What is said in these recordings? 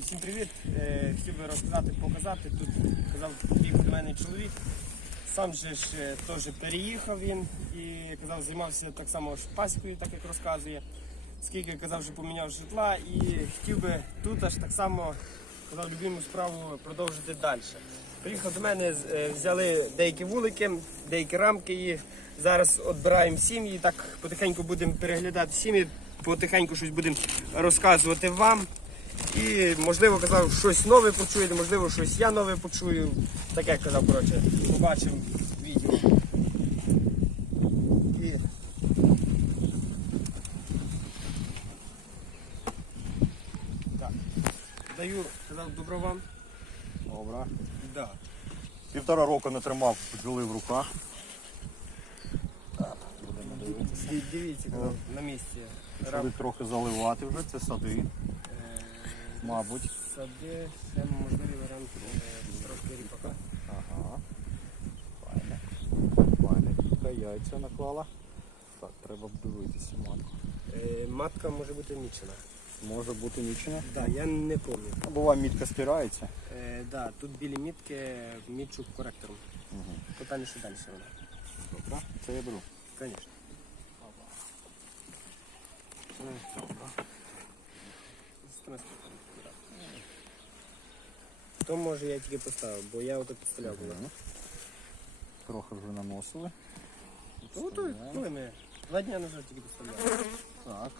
всім привіт. Е, Хотів би розказати, показати. Тут казав приїхав до мене чоловік. Сам же ж е, теж переїхав він і казав, займався так само пасікою, так як розказує. Скільки казав, що поміняв житла і хотів би тут аж так само казав любиму справу продовжити далі. Приїхав до мене, е, взяли деякі вулики, деякі рамки і зараз відбираємо сім'ї. Так потихеньку будемо переглядати сім'ї, потихеньку щось будемо розказувати вам. І можливо казав, щось нове почуєте, можливо, щось я нове почую. Таке казав, коротше, побачимо відео. І... Так. Даю, казав, добро вам. Добре. Да. Півтора року не тримав бджоли в руках. Так, будемо дивитися. Дивіться, казав, на місці. Раб, трохи заливати вже, це сади, мабуть. Сади, ще можливий варіант е, трошки ріпака. Ага. Файне. Файне. Кілька яйця наклала. Так, треба дивитися матку. Е, Матка може бути мічена. Може бути нічне. Так, да, я не пам'ятаю. А буває мітка стирається. Е, да, тут білі мітки, мічу коректором. Угу. Питання, що далі вона. Добре. Це я беру. Звісно. То може я тільки поставив, бо я ото підставляв була. Мгм. Трохи вже наносили. Ну то коли ми два дні назад тільки підставляли. Так.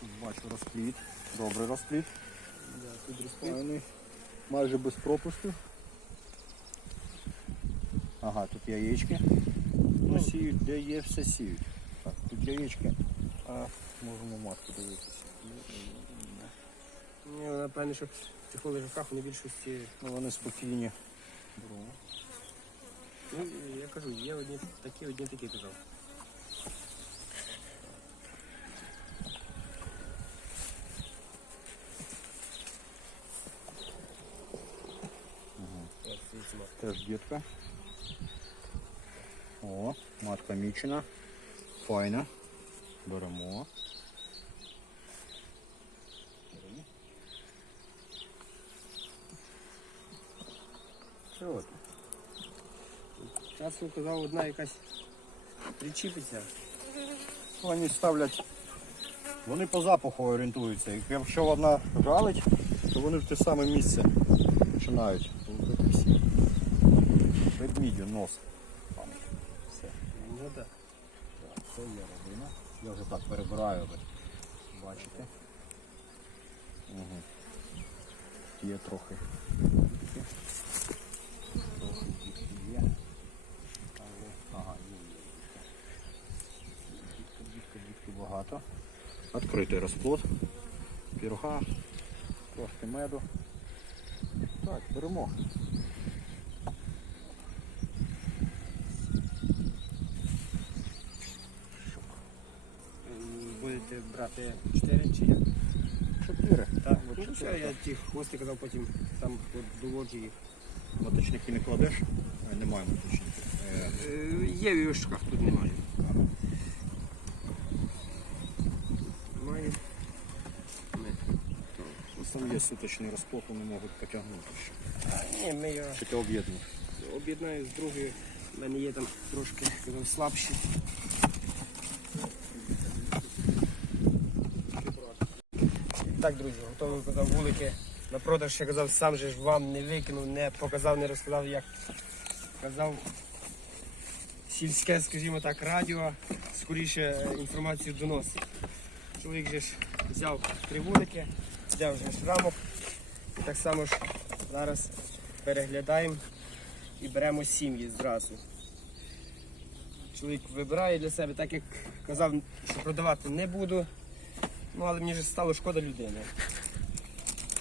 Тут бачу розпліт. Добрий розпліт. Да, тут розпліт. Файний. Майже без пропусту. Ага, тут яєчки. Ну, сіють, де є, все сіють. Так, тут яєчки. А, можемо матку дивитися. Ні, напевно, що в цих лежаках вони більшості. Ну, вони спокійні. Ну, я кажу, є одні такі, одні такі казав. Теж дітка. О, матка мічена. Файна. Беремо. От? Часом казав, одна якась причіпиться. Вони ставлять. Вони по запаху орієнтуються. І Якщо одна жалить, то вони в те саме місце починають. Ведмідю нос. Там. Все. Ну так. Так, це є родина. Я вже так перебираю, ви бачите. Угу. Є трохи. Багато. Відкритий розплод. Пірога, трошки меду. Так, беремо. Будете брати 4 чи як? Чотири. Так. От Ну чотири, все, я ті хвости казав, потім там от доводжу їх. Моточники не кладеш? Е, Немає моточників. Е, Є в юшках, тут немає. Немає. Там є суточний розплод, вони можуть потягнути ще. Ні, ми його Чи ти об'єднуєш? об'єднаю з другою. У мене є там трошки слабші. Так, друзі, казав вулики. На продаж ще казав, сам же ж вам не викинув, не показав, не розказав, як казав сільське, скажімо так, радіо, скоріше інформацію доносить. Чоловік же ж взяв три взяв же ж. І так само ж зараз переглядаємо і беремо сім'ї зразу. Чоловік вибирає для себе, так як казав, що продавати не буду. Ну, але мені вже стало шкода людини.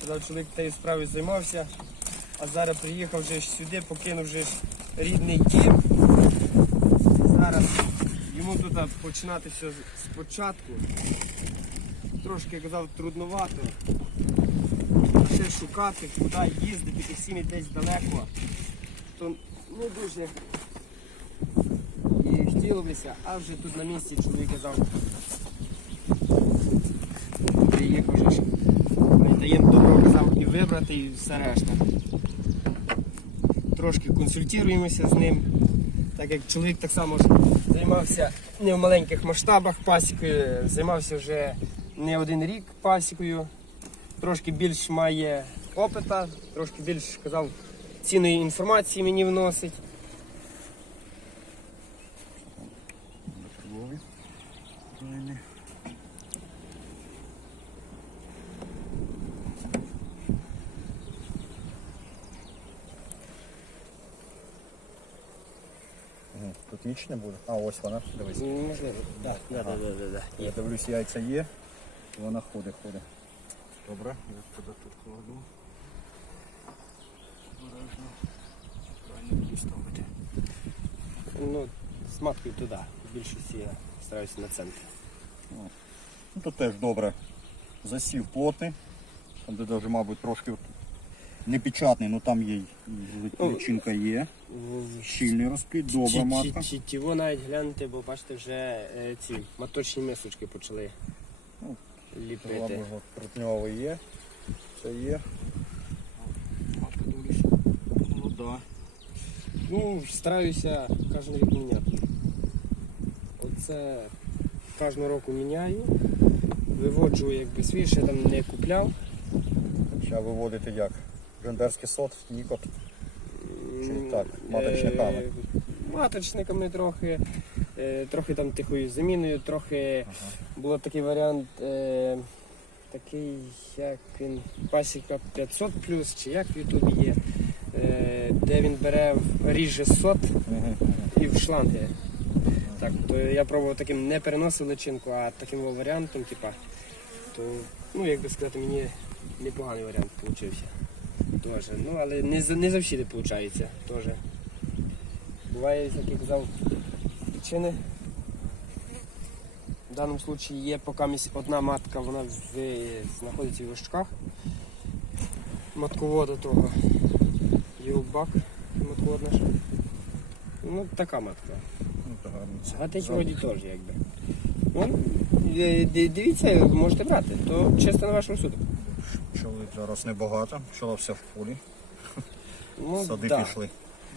Казав, чоловік тією справою займався, а зараз приїхав вже сюди, покинув вже рідний дім. Зараз йому тут починати все спочатку. Трошки казав трудновато. Ще шукати, куди їздити, тих сім'ї десь далеко. То не дуже і хотілося, а вже тут на місці чоловік казав. Приїхав вже даємо добро казав і вибрати, і все решта. Трошки консультуємося з ним, так як чоловік так само займався не в маленьких масштабах пасікою, займався вже не один рік пасікою, трошки більш має опита, трошки більш казав цінної інформації мені вносить. Правильно. Тут буде. А, ось вона, дивись. Можливо, так, да, да, да, да, да. Я дивлюсь, яйця є. Вона ходить, ходить. Добре, я тебе тут кладу. Обережно. Правильно буду ставити. Ну, з маткою туди. В більшості я стараюся на центр. Ну, тут теж добре. Засів плотний. Там де даже, мабуть, трошки непечатний, ну там є личинка є. Щільний розплід, добра матка. ті- ті- Тіво навіть гляньте, бо бачите, вже е, ці маточні мисочки почали Ну, ліпити. От є. Це є. Ну да. Ну, стараюся кожен рік міняти. Оце кожного року міняю. Виводжу якби свій, там не купляв. Зараз виводити як? Гендерський сот, нікот. Чи так, маточниками? е, Маточниками трохи, е, трохи там тихою заміною, трохи був такий варіант, е, такий, як він, пасіка 500 чи як в Ютубі є, де він бере, ріже сот і в шланги. Так, то я пробував таким не переносив личинку, а таким варіантом, типа, то, ну як би сказати, мені непоганий варіант вийшов. Тоже. Ну, але не, не завжди виходить. Теж. Буває, як я казав, причини. В даному випадку є поки одна матка, вона в, знаходиться в вищках. Матковода того. Юбак, матковод наш. Ну, така матка. Ну. А те вроді теж якби. Ну, е, дивіться, можете брати, то чисто на ваш розсудок. Чоловік зараз небагато, пчола вся в полі, Ну, сади да, пішли.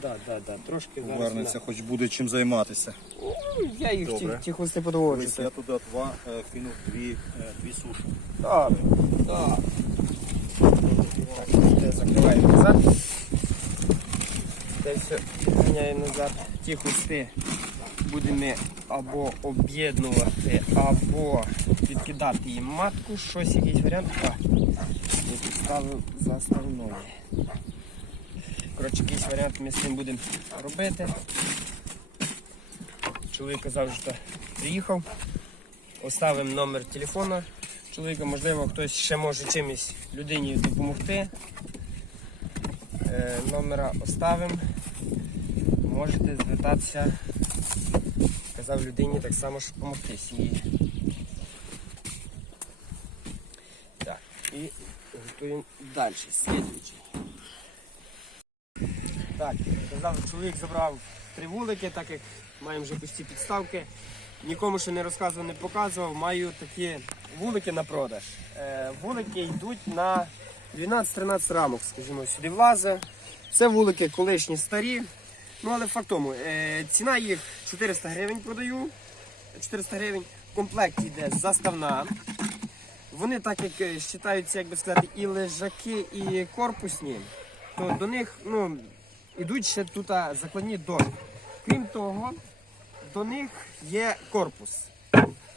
Да, да, да. Трошки зараз. Повернеться, хоч буде чим займатися. Ну, я їх ті, Добре. ті хвости подоводжу. Дивись, я туди два е, кинув дві, е, дві суші. Так, так. Так, закриваємо назад. Це все міняємо назад. Ті хвости будемо або об'єднувати, або відкидати їм матку, щось, якийсь варіант. А, я підставив заставної. Коротше, якийсь варіант ми з цим будемо робити. Чоловік казав, що приїхав. Оставимо номер телефона чоловіка, можливо, хтось ще може чимось людині допомогти. Е, номера оставимо. Можете звертатися. Казав людині так само ж допомогти сім'ї. І готуємо далі. Слідуючий. Так, казав, чоловік забрав три вулики, так як маємо вже пусті підставки. Нікому ще не розказував, не показував. Маю такі вулики на продаж. Е, вулики йдуть на 12-13 рамок, скажімо, сюди влазить. Це вулики колишні старі. Ну але факт тому, е, ціна їх 400 гривень продаю. 400 гривень. В комплекті йде заставна. Вони так як е, вважаються, як би сказати, і лежаки, і корпусні, то до них ну, ідуть ще тут закладні доски. Крім того, до них є корпус.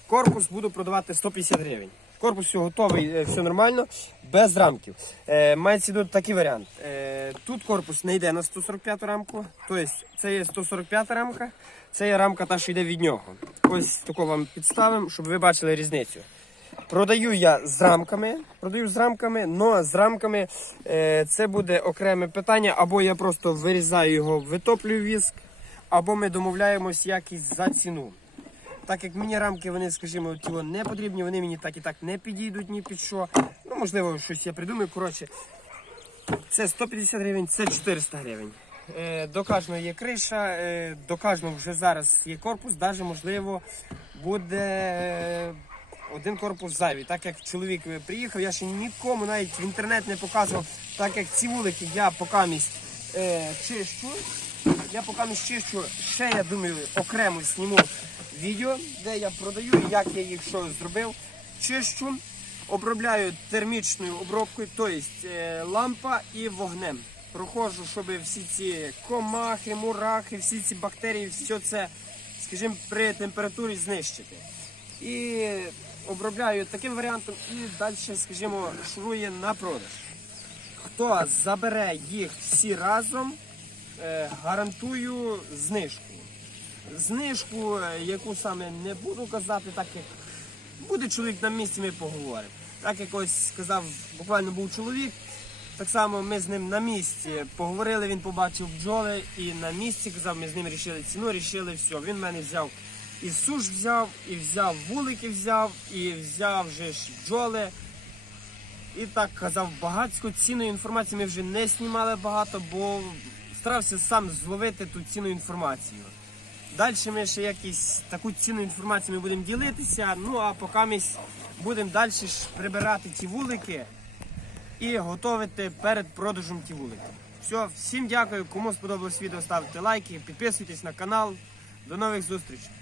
Корпус буду продавати 150 гривень. Корпус все готовий, е, все нормально, без рамків. Е, мається тут такий варіант. Е, тут корпус не йде на 145 рамку, тобто це є 145 рамка, це є рамка та, що йде від нього. Ось таку вам підставимо, щоб ви бачили різницю. Продаю я з рамками, продаю з рамками, але з рамками е, це буде окреме питання, або я просто вирізаю його, витоплюю віск, або ми домовляємось якісь за ціну. Так як мені рамки, вони, скажімо, тіло не потрібні, вони мені так і так не підійдуть ні під що. Ну, можливо, щось я придумаю. Коротше, це 150 гривень, це 400 гривень. Е, до кожного є криша, е, до кожного вже зараз є корпус, навіть можливо буде е, один корпус зайвий. Так як чоловік е, приїхав, я ще нікому навіть в інтернет не показував, так як ці вулики я покамість е, чищу. Я покамість чищу, ще я думаю, окремо зніму відео, де я продаю, і як я їх що зробив. Чищу, обробляю термічною обробкою, тобто е, лампа і вогнем. Проходжу, щоб всі ці комахи, мурахи, всі ці бактерії, все це, скажімо, при температурі знищити. І обробляю таким варіантом і далі, скажімо, шурує на продаж. Хто забере їх всі разом, е, гарантую знижку. Знижку, е, яку саме не буду казати, так як буде чоловік на місці, ми поговоримо. Так як ось сказав, буквально був чоловік. Так само ми з ним на місці поговорили, він побачив бджоли і на місці казав, ми з ним рішили ціну, рішили все. Він мене взяв і суш взяв, і взяв вулики взяв, і взяв же ж бджоли. І так казав багатську цінну інформацію ми вже не знімали багато, бо старався сам зловити ту цінну інформацію. Далі ми ще якісь таку цінну інформацію ми будемо ділитися. Ну а поки ми будемо далі прибирати ті вулики і готувати перед продажем ті вулики. Все, всім дякую. Кому сподобалось відео, ставте лайки, підписуйтесь на канал. До нових зустрічей.